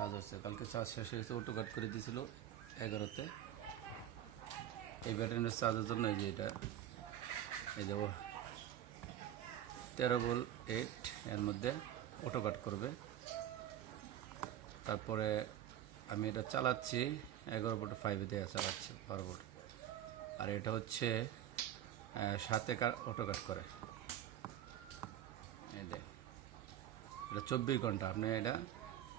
Charge হচ্ছে। কালকে charge শেষ হয়েছে, অটো কাট করে দিয়েছিল 11তে। এই ব্যাটারির চার্জের জন্য এই যে এটা, এই যে 13 ভোল্ট 8 এর মধ্যে অটো কাট করবে। তারপরে আমি এটা চালাচ্ছি 11 ভোল্ট 5 দিয়ে চালাচ্ছি 12 ভোল্ট। আর এটা হচ্ছে 7 অটো কাট করে। এই দেখ, এটা 24 ঘন্টা। আপনি এটা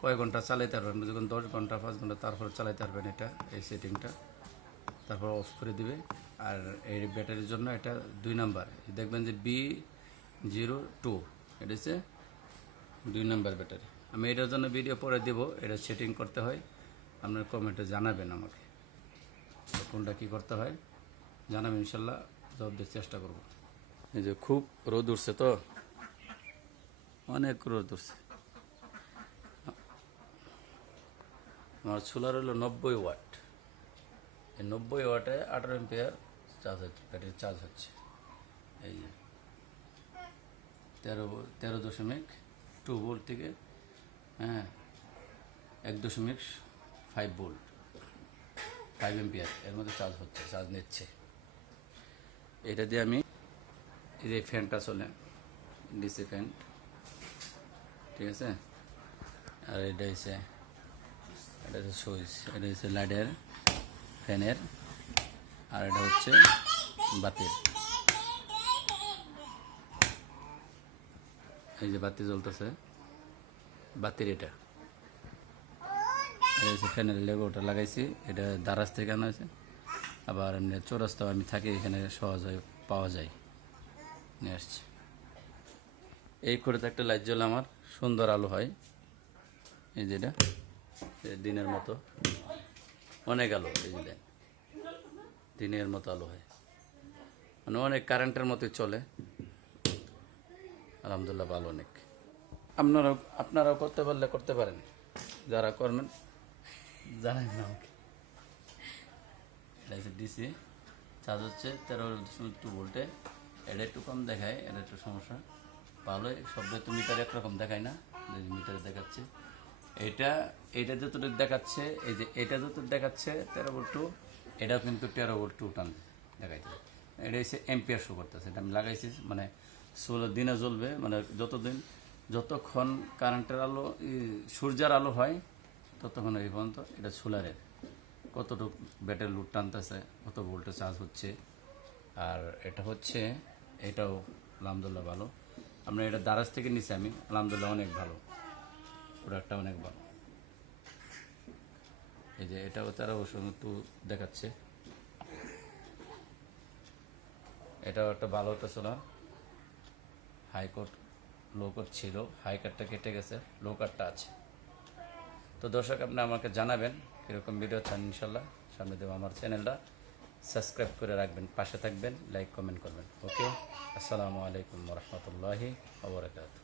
কয় ঘন্টা চালাইতে পারবেন, যখন 10 ঘন্টা 5 ঘন্টা তারপরে চালাইতে পারবেন এটা, এই সেটিংটা। তারপর অফ করে দিবে। আর এই ব্যাটারির জন্য এটা 2 নাম্বার, দেখবেন যে B02, এটা হচ্ছে 2 নাম্বার ব্যাটারি। আমি এটার জন্য ভিডিও পরে দেব, এটা সেটিং করতে হয়। আপনার কমেন্টে জানাবেন আমাকে কোনটা কী করতে হয়, জানাবেন, ইনশাল্লাহ জবাব দেওয়ার চেষ্টা করব। এই যে খুব রোদ উঠছে, তো অনেক রোদ উঠছে। আমার সোলার হলো 90 ওয়াট। এই 90 ওয়াটে 18 এম্পিয়ার চার্জ হচ্ছে, ব্যাটারি চার্জ হচ্ছে। এই যে 13.2 ভোল্ট থেকে 1.5 ভোল্ট 5 এম্পিয়ার এর মধ্যে চার্জ হচ্ছে, চার্জ নিচ্ছে। এটা দিয়ে আমি এই যে ফ্যানটা চলে, ডিসি ফ্যান, ঠিক আছে। আর এটা হচ্ছে সুইচ, এটা হচ্ছে লাইটের, ফ্যানের। আর এটা হচ্ছে বাতির, এই যে বাতি জ্বলতেছে, বাতির এটা হচ্ছে ফ্যানের লেগোটা লাগাইছি। এটা দারাজ থেকে আনা হয়েছে। আবার এমনি চৌরাস্তাও আমি থাকি, এখানে সহজে পাওয়া যায়, নিয়ে আসছি। এই করে একটা লাইট জ্বলে আমার, সুন্দর আলো হয়। এই যেটা দিনের মতো অনেক আলো, এই যে দিনের মতো আলো হয়, মানে অনেক কারেন্টের মতোই চলে। আলহামদুলিল্লাহ ভালো অনেক। আপনারাও করতে পারলে করতে পারেন, যারা করবেন জানেন না আমাকে। এটা হচ্ছে ডিসি, চার্জ হচ্ছে 13.2 ভোল্টে। এটা একটু কম দেখায়, এটা একটু সমস্যা। ভালোই, শব্দ তো মিটার একরকম দেখায় না, মিটারে দেখাচ্ছে। এটা যতটুকু দেখাচ্ছে, এই যে এটা যতটুকু দেখাচ্ছে 13 ভোল্ট 2, এটাও কিন্তু 13 ভোল্ট 2 টান দেখাইছে। এটা হচ্ছে এম্পিয়ার শো করতেছে। এটা আমি লাগাইছি, মানে দিনে জ্বলবে, মানে যতক্ষণ কারেন্টের আলো, সূর্যের আলো হয় ততক্ষণ এই পর্যন্ত। এটা সোলারের কতটুকু ব্যাটারি লোড টানতেছে, কত ভোল্টে চার্জ হচ্ছে। আর এটা হচ্ছে, এটাও আলহামদুলিল্লাহ ভালো। আমরা এটা দারাজ থেকে নিছি আমি, আলহামদুলিল্লাহ অনেক ভালো, প্রোডাক্টটা অনেক ভালো। এই যে এটাও 13.2 দেখাচ্ছে। এটাও একটা ভালো একটা সোলার। হাইকোর্ট লো কোড ছিল, হাই কাটটা কেটে গেছে, লো কাটটা আছে। তো দর্শক, আপনি আমাকে জানাবেন কীরকম ভিডিও চান, ইনশাল্লাহ সামনে দেবো। আমার চ্যানেলটা সাবস্ক্রাইব করে রাখবেন, পাশে থাকবেন, লাইক কমেন্ট করবেন। ওকে, আসসালামু আলাইকুম রহমতুল্লাহি ওয়া বারাকাতুহু।